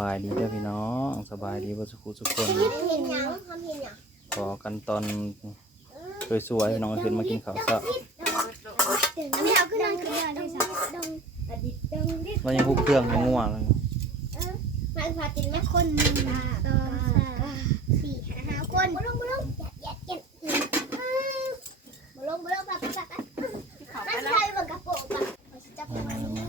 บายดีเด้อพี่น้องสบายดีบ่สุขสุขคนขอกันตอนสวยๆน้องขึ้นมากินข้าวเช้าอันนี้เอาขึ้นดังขึ้นยังคุกเครื่องยังง่วงเลยมาพาตินแม่คนหนึ่งสองสามสี่ห้าคนบุลงบุลงอย่าอย่าเก็บบุลงบุลงปะปะปะไม่ใช่บังกะโปะปะจับไปวันนี้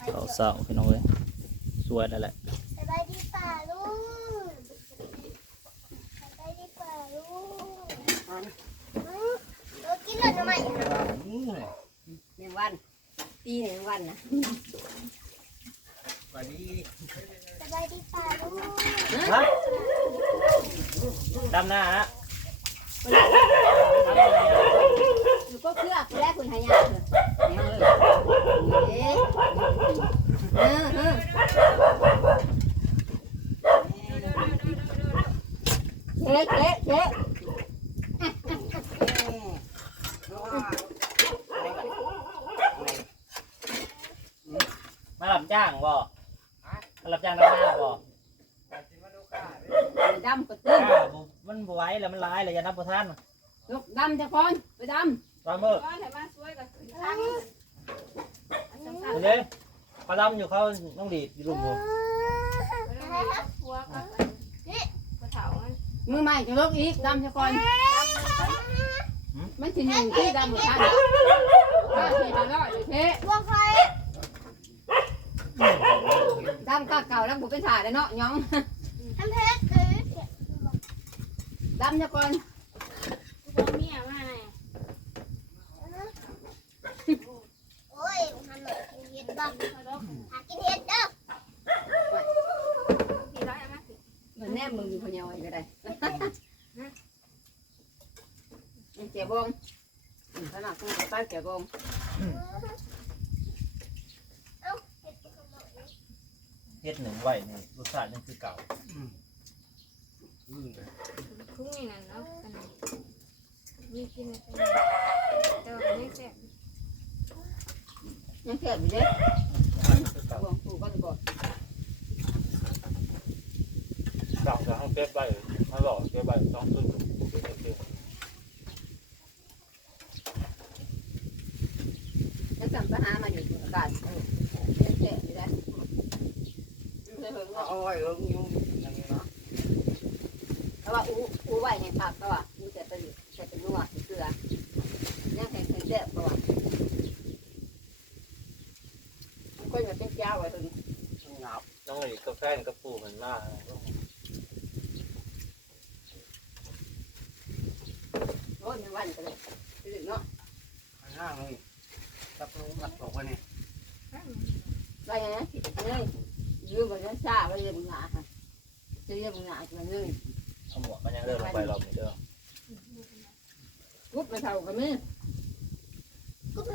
ข้าว เช้าพี่น้องเอ้ยสวยแล้วแหละสบายดีป่าลูกสบายดีป่าลูกเรากินเลยทำไมหนึ่งวันปีหนึ่งวันนะสบายดีป่าลูกฮะดำหน้าฮะก็เครือคุณแรกคุณหายาเถอะ เนี่ยเลยเอ๊ะเออเออเจ๊เจ๊เจ๊มารับจ้างบ่มารับจ้างดำหน้าบ่ดำก็ตื้นอ้าวบ่มันบ่ไหวแล้วมันร้ายแล้วอย่านับบ่ทันยกดำจะพอนไปดตามเมื่อก้อนไหนมาช่วยกับข้างอันสั้นเดี๋ยว เขาดำอยู่เขาต้องดีดอยู่ลุมผมๆแล้วหัวกับกระเถาำมือใหม่จะลกอีกดำจะพอนมันถึงหนึ่งที่ดำหมดทันก็เทไปร้อยเทบัวไฟดำก็เก่าแล้วบุเป็นถ่ายแล้วเนาะย้องทำเพชรคือดำจะพอน ตัวเมียมาไง โอ้ยทำหน่อยกินเห็ด บ้างหากินเห็ดเด้อกี่ร้อยมาสิเหมือนแนบมึงอยู่คนเดียวก็ได้เกี่ยวบงขนาดคุณป้าเกี่ยวบงเฮ็ดหนึ่งไว้นี่รสชาติยังคือเก่าคุ้งนี่นั่นเนาะมีกินแต่ว่าไม่แซ่บ ยังเก็บอยู่เด้คือเก่างถูกก็จะบอกสั่งจะให้เก็บไว้ถ้าหล่อเก็บไว้ต้องซื้อถูกถูกถูกยังสั่งปัญหามาอยู่อากาศยังเก็บอยู่ได้ไม่เห็นว่า เอาไว้เอิงยุ่งอย่างนี้นะ แต่ว่าอู้อู้ไหวในผักก็ว่าอู้แต่เป็นแต่เป็นนัวเกลือยังแข็งแข็งเด็บก็ว่าคนแบบเป็นเจ้าไว้ตรงนี้ งับน้องไอ้ กาแฟกับปูมันมากโอ้ยมันวันไปเลยไปเนาะห้างนี่ตับลูกมัดออกไปนี่ไปนะผิดเลยยืมมันจะซาไปเลยมึงหนาค่ะจะเรียกมึงหนามันเลยเอาหมวกมันยังเดินลงไปรอบนี้เด้อปุ๊บไปเท่ากันมั้ยก็ไป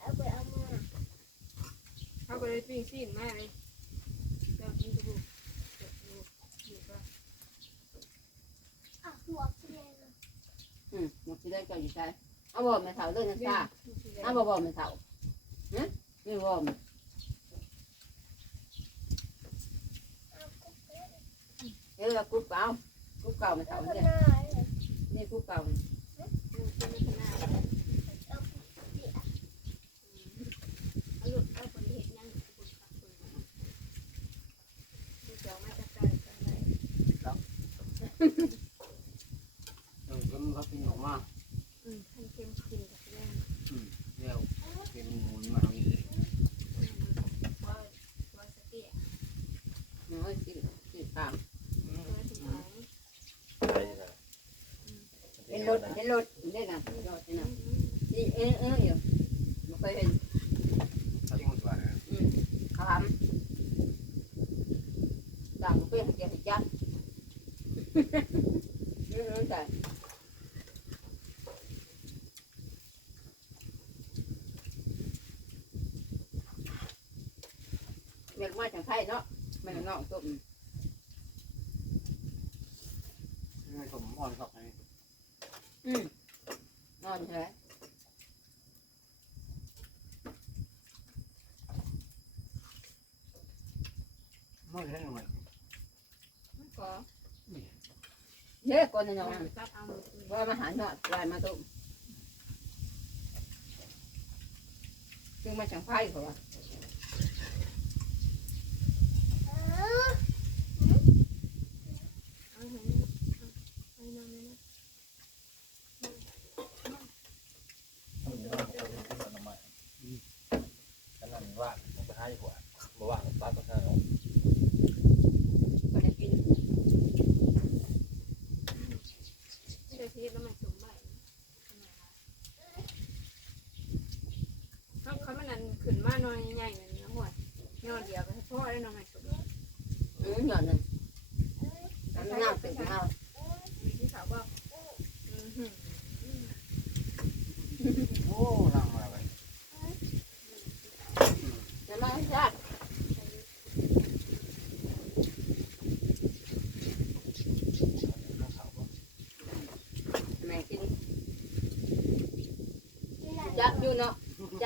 เอาไปเอามาเขาก็เลยปิ้งซีนมาเลย แล้วกินกระดูกอยู่ก็อะหัวกินเลยอืมมันจะได้เจ้าอยู่ใจเอาบ่มาเท่าเรื่องนั้นซาเอาบ่บ่มาเท่าฮะไม่บ่มเดี๋ยวเรากุ๊บเก่ากุ๊บเก่ามาเอาเท่าไปเนี่ย หน้านี่กุ๊บเก่า เอาลูกเอาคนเห็นยังคนขับคนเดี๋ยวมาจัดการกันเลย เออก็มันก็เป็นออกมาอืมท่านเข้มกินกับเรื่องเดี๋ยวเป็นหมุนมาอย่างนี้ว่าว่าสติน้อยสิสิตามว่าสมองไปเลยเป็นรถเป็นรถได้นะรถนี่นะนี่เออเอออยู่ไม่เคยเห็น น้องตุ่มนี่ผมอ่อนกับไงอืมนอนใช่ไหมไม่ใช่หน่อยไม่ก็เยอะคนน้องว่ามาหาหน่อยลายมาตุ่มจึงมาจังไฟเขาว่า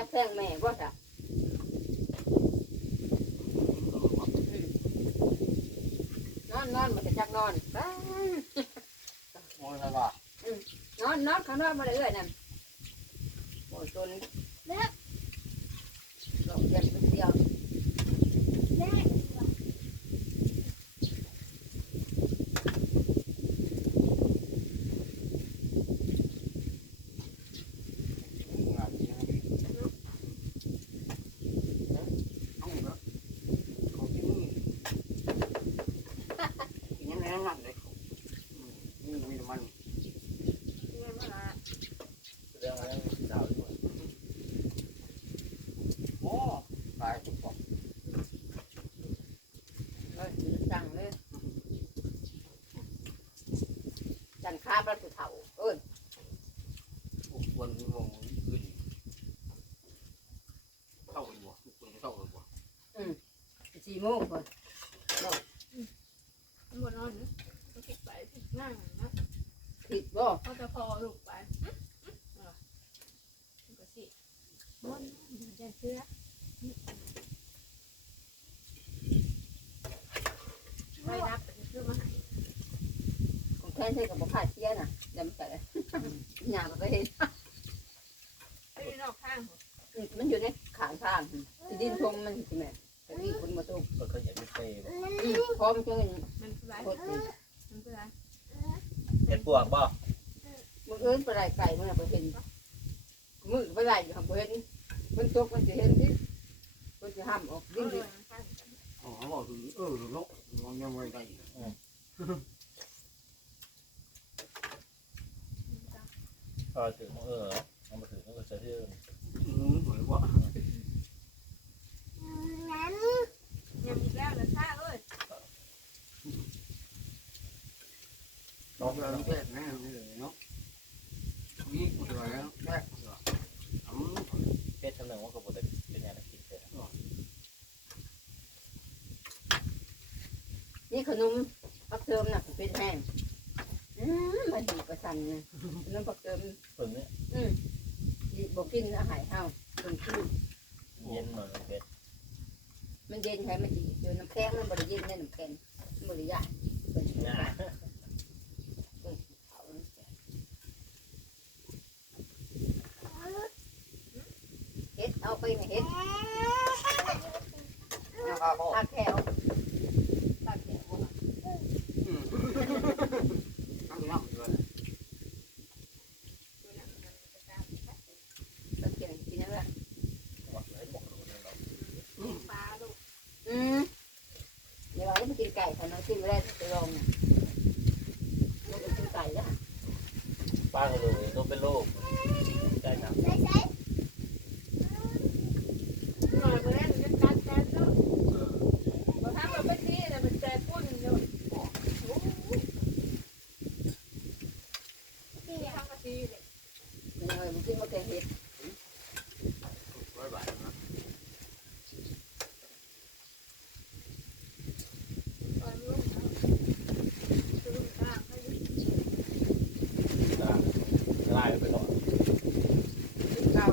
จับแทงแม่ว่าจ้ะนอนนอนมันจะจักนอนบ้าโอ้ยว่า นอนนอนข้างนอกมาเลยเอ้ยนั่นโอ้ยจนหลอกเย็นเดียวแม่งานนี้เอาละเขากินกินยังไงนั่นเลยนี่มีมัน เรียนว่า เรื่องอะไรดาวด้วย โอ้ตายทุกคน เอ้ยสั่งเลย จันคาประตูเถาเอ้ยทุกคนมองขึ้นเข้าไปบ่ทุกคนเข้าไปบ่สี่โมงคนมันบนนอนนะก็คิดไปนั่งนะผิดบ่เขาจะพอลูกไปก็สิบนจะเชื่อไม่รับแต่เชื่อมาหา ของแทนใช่กับบ่ขาดเชียน่ะเดี๋ยวมันไปหยาบไปเห็นไปนอกข้างมันอยู่ในขางทางที่ดินทงมันสิแม่แต่นี่คนมาตุ้มก็เคยเห็นเปย์พร้อมจะเงินมันคือไรโคตรมันคือไรเห็นปวกบ่มึงเอิ้นไปไรไก่มึงไปเห็นมึงไปไรอยู่ข้างบนเห็นมันตกมันจะเห็นที่มันจะห้ามออกดิ้นดิอ๋อบอกถึงเออลกมองยังไงได้ พอถึงเออมันมาถึงก็จะเรื่องอืมเหมือนว่านั้นยังอีกแล้วนะท่าเอ้ยลองแล้วแค่แม่เลยเนาะนี่กูจะแล้วแค่อืมเพชรทำหนึ่งว่ากับบุตรเป็นยังไงกินเสร็จนี่ขนมปักเติมน่ะเป็นแห้ง อืมมันดีประสันเนี่ยขนมปักเติมส่วนนี้อืมบอกกินอาหารเฮาเป็นชื่อเย็นหน่อยเพชรมันเย็นใช่ไหมจีเดี๋ยวน้ำแข็งมันบริเย็นในน้ำแข็งมันบริยากเป็นง่ายเฮ็ดเอาไปเฮ็ดนะครับพ่อตาแขวตาแขว อืมนั่งนั่งเลย ตาแขวกินอะไร หมดเลยบอกเลยเรา ปลาลูก อืมเดี๋ยวเราจะไปกินไก่เขาน้อยกินไม่ได้ไปลองเนี่ยเราไปกินไก่แล้ว ป้าก็เลยต้องเป็นโรคได้นะ ใส่ใส่ หน่อยมาแล้วจะกัดกันเนาะบางครั้งเราไปที่แต่มันแจกพุ่นเนาะที่ทำกะทิเลย มันเลยมันกินมาแกงเห็ด ร้อยบาทนะ ตอนลูกนะคือลูกข้างให้ ลายไปก่อน กินเก่า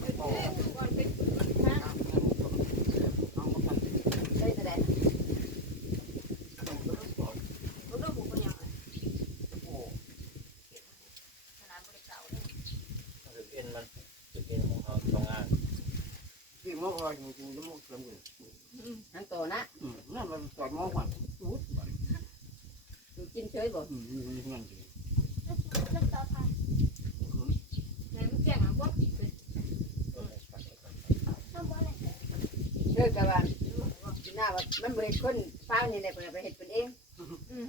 ไปเที่ยวก่อนไปข้าง นั่งนั่งนั่งนั่ง ได้แต่แดด เเป็นมันจะเป็นของเขาสองงาน ที่มันว่าจริงๆจะมันเกินเลยนั่นโตนะอืมนั่นมันต่อยมองก่อนอู้บ่ดูกินเฉยบ่อืมนี่นั่นสิน้ำต่อค่ะแม่มันแจ้งมาว่าปิดเลยน้ำอะไรเชื่อกับว่าหน้าว่ามันบ่เฮ็ดคนฟังนี่แหละเพิ่นเอาไปเฮ็ดเป็นเองอืม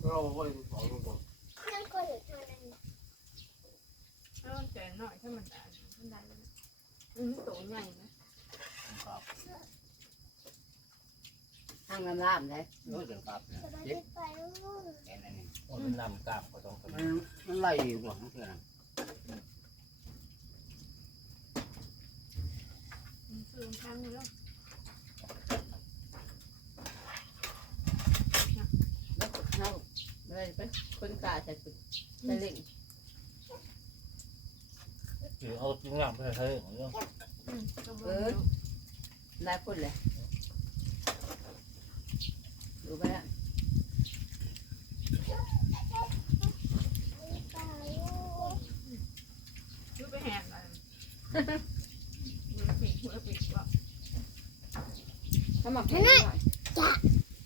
เราไว้สอนมันก่อนนั่งก็เหลือเท่านั้นแล้วมันแจ้งหน่อยถ้ามันได้มันได้เลยอืมโตใหญ่นะ ครับ ทางลำลามได้เออเดี๋ยวครับเนี่ยสบายเจ็บไปลูกแค่นั้นเองมันนำกล้ามก็ต้องมันมันไล่กว่าเพื่อนมันซื้อทางแล้วแล้วเฮาเลยไปคนตาใส่ตึกใส่เล่งหรือเอาจริงอย่างไปใช้ของเรื่องอืมก็บ่หลายคนแหละดูไปละไปลูกซื้อไปแหงอะไรมือปิดมือปิดว่าถ้ามาเป็นหน่อย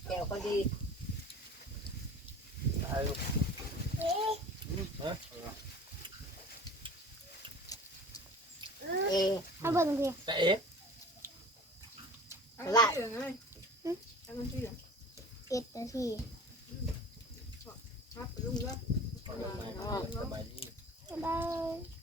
แก้วก็ดีใช้เอ๊ะเอเอาเบิ่งดิแต่เอ๊ะละเรื่อ เจ็ดนาทีครับลุงเลยสบายดี บ๊ายบาย